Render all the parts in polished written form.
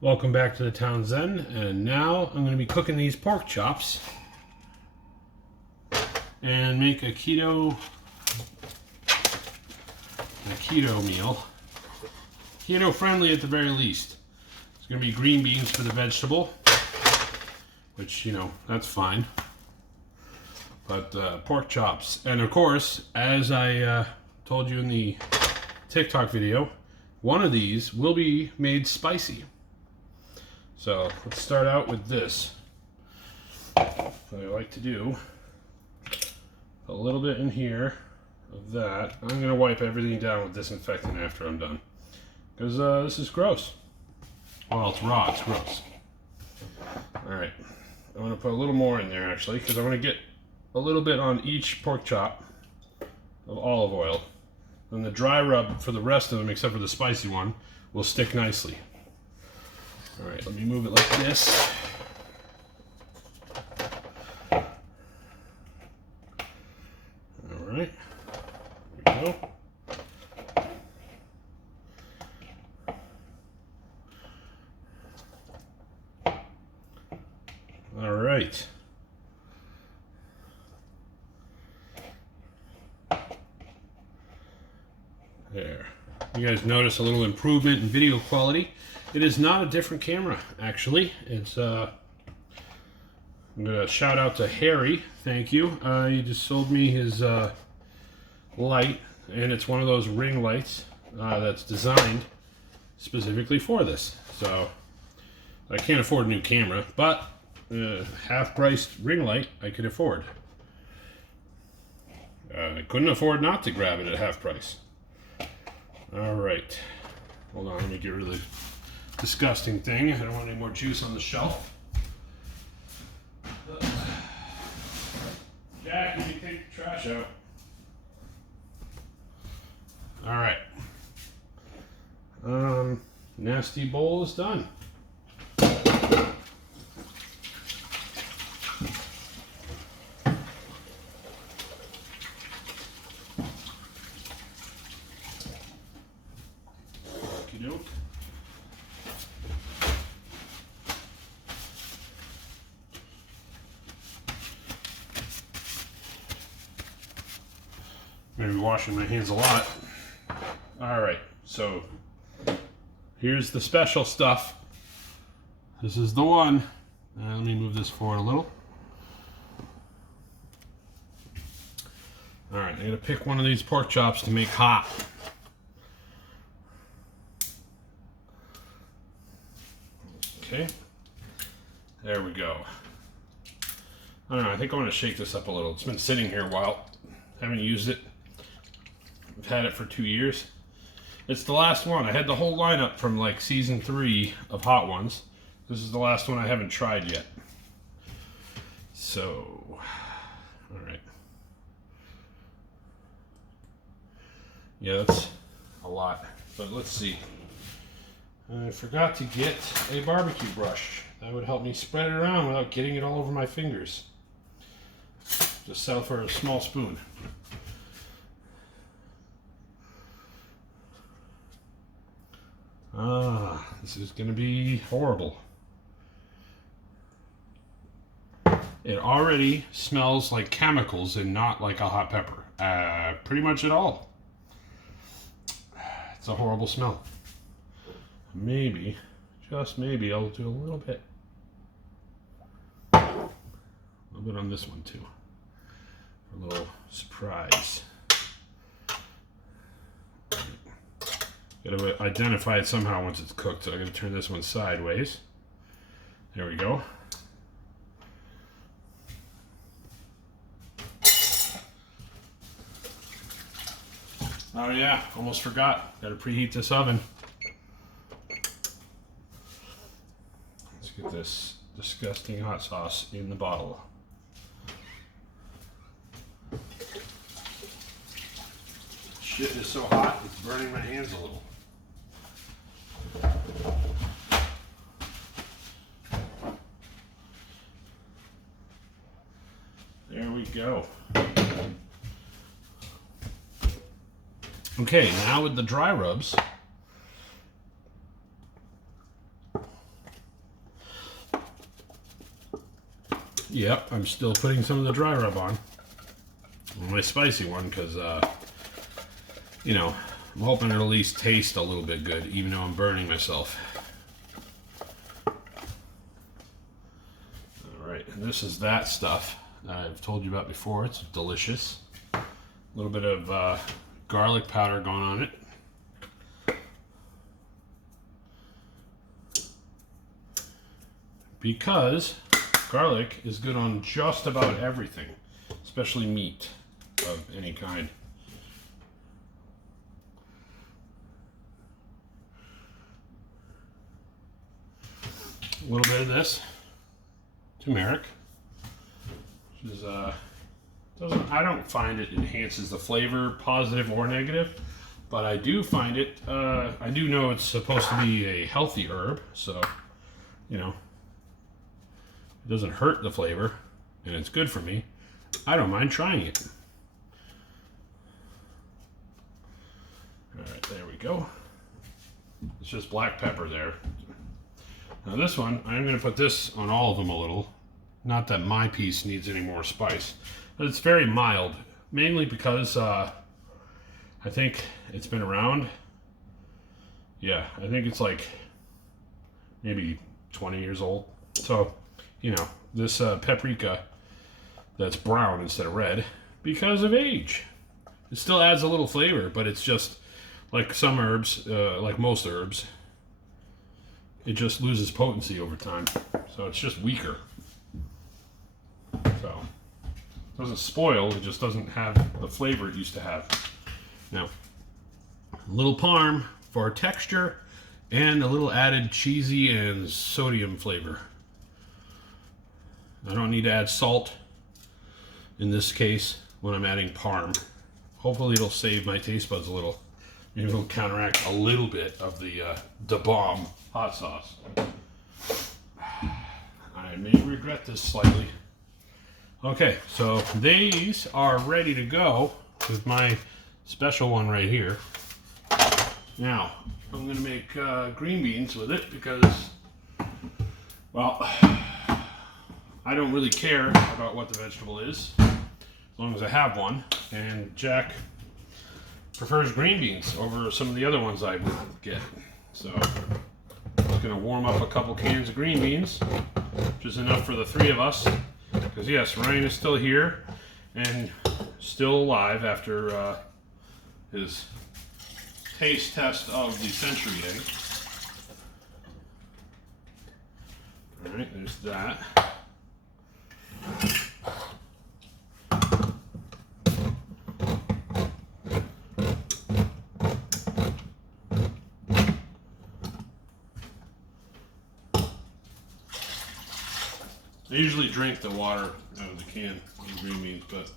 Welcome back to the Town Zen, and now I'm going to be cooking these pork chops and make a keto meal. Keto friendly at the very least. It's going to be green beans for the vegetable, which, you know, that's fine. But pork chops. And of course, as I told you in the TikTok video, one of these will be made spicy. So let's start out with this. What I like to do, a little bit in here of that. I'm going to wipe everything down with disinfectant after I'm done. Because this is gross. Well, it's raw, it's gross. Alright, I'm going to put a little more in there actually, because I want to get a little bit on each pork chop of olive oil. And the dry rub for the rest of them, except for the spicy one, will stick nicely. Alright, let me move it like this. Alright, there we go. Alright. There. You guys notice a little improvement in video quality. It is not a different camera, actually. It's I'm gonna shout out to Harry. Thank you. He just sold me his light, and it's one of those ring lights that's designed specifically for this. So I can't afford a new camera, but half-priced ring light I could afford. I couldn't afford not to grab it at half price. All right, hold on. Let me get rid of the disgusting thing. I don't want any more juice on the shelf. Jack, you can take the trash out. All right. Nasty bowl is done. Okey-doke. I'm going to be washing my hands a lot. Alright, so here's the special stuff. This is the one. Let me move this forward a little. Alright, I'm going to pick one of these pork chops to make hot. Okay, there we go. I don't know, I think I want to shake this up a little. It's been sitting here a while. Haven't used it. I've had it for 2 years. It's the last one. I had the whole lineup from like season 3 of Hot Ones. This is the last one I haven't tried yet. So, all right. Yeah, that's a lot. But let's see. I forgot to get a barbecue brush. That would help me spread it around without getting it all over my fingers. Just sell for a small spoon. This is going to be horrible. It already smells like chemicals and not like a hot pepper. Pretty much at all. It's a horrible smell. Maybe, just maybe, I'll do a little bit. A little bit on this one too. A little surprise. Gotta identify it somehow once it's cooked, so I'm gonna turn this one sideways. There we go. Oh yeah, almost forgot. Gotta preheat this oven. Let's get this disgusting hot sauce in the bottle. Shit is so hot, it's burning my hands a little. There we go. Okay, now with the dry rubs, Yep, I'm still putting some of the dry rub on my spicy one because, you know, I'm hoping it'll at least taste a little bit good, even though I'm burning myself. Alright, and this is that stuff that I've told you about before. It's delicious. A little bit of garlic powder going on it. Because garlic is good on just about everything, especially meat of any kind. A little bit of this turmeric, which is I don't find it enhances the flavor, positive or negative, but I do find it. I do know it's supposed to be a healthy herb, so you know. It doesn't hurt the flavor, and it's good for me. I don't mind trying it. All right, there we go. It's just black pepper there. Now this one, I'm going to put this on all of them a little. Not that my piece needs any more spice, but it's very mild, mainly because I think it's been around. Yeah, I think it's like maybe 20 years old. So, you know, this paprika that's brown instead of red because of age. It still adds a little flavor, but it's just like some herbs, like most herbs, it just loses potency over time. So it's just weaker. So it doesn't spoil, it just doesn't have the flavor it used to have. Now, a little parm for texture and a little added cheesy and sodium flavor. I don't need to add salt in this case when I'm adding parm. Hopefully it'll save my taste buds a little. Maybe it'll counteract a little bit of the Da Bomb hot sauce. I may regret this slightly. Okay, so these are ready to go with my special one right here. Now, I'm going to make green beans with it because, well, I don't really care about what the vegetable is, as long as I have one. And Jack prefers green beans over some of the other ones I would get. So I'm just going to warm up a couple cans of green beans, which is enough for the three of us. Because yes, Ryan is still here and still alive after his taste test of the century egg. All right, there's that. I usually drink the water out of the can of green beans, but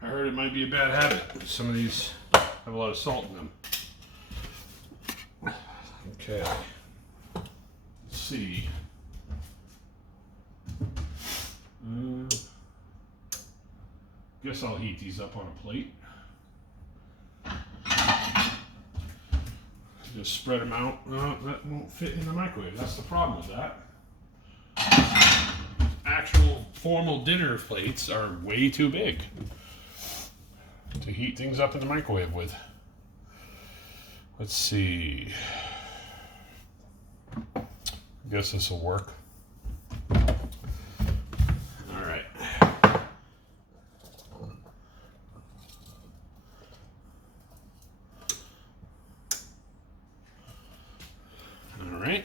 I heard it might be a bad habit because some of these have a lot of salt in them. Okay, let's see. Guess I'll heat these up on a plate. Just spread them out. That won't fit in the microwave. That's the problem with that. Actual formal dinner plates are way too big to heat things up in the microwave with. Let's see. I guess this will work. All right. All right.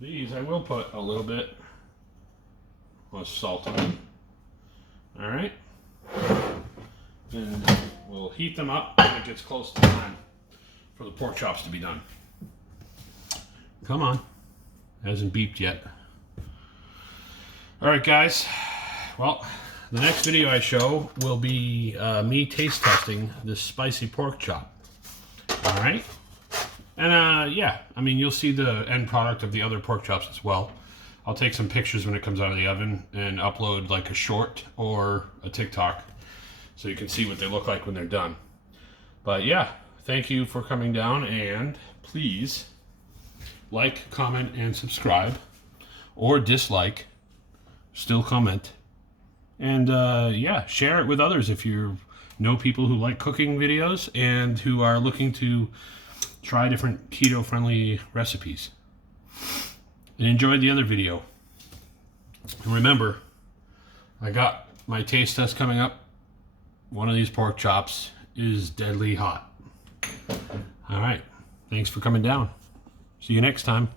These I will put a little bit of salt on them. All right. And we'll heat them up when it gets close to time for the pork chops to be done. Come on. Hasn't beeped yet. All right, guys. Well, the next video I show will be me taste testing this spicy pork chop. All right. And yeah, I mean, you'll see the end product of the other pork chops as well. I'll take some pictures when it comes out of the oven and upload like a short or a TikTok so you can see what they look like when they're done. But yeah, thank you for coming down, and please like, comment, and subscribe. or dislike. Still comment. And yeah, share it with others if you know people who like cooking videos and who are looking to try different keto-friendly recipes. And enjoy the other video. And remember, I got my taste test coming up. One of these pork chops is deadly hot. All right, thanks for coming down. See you next time.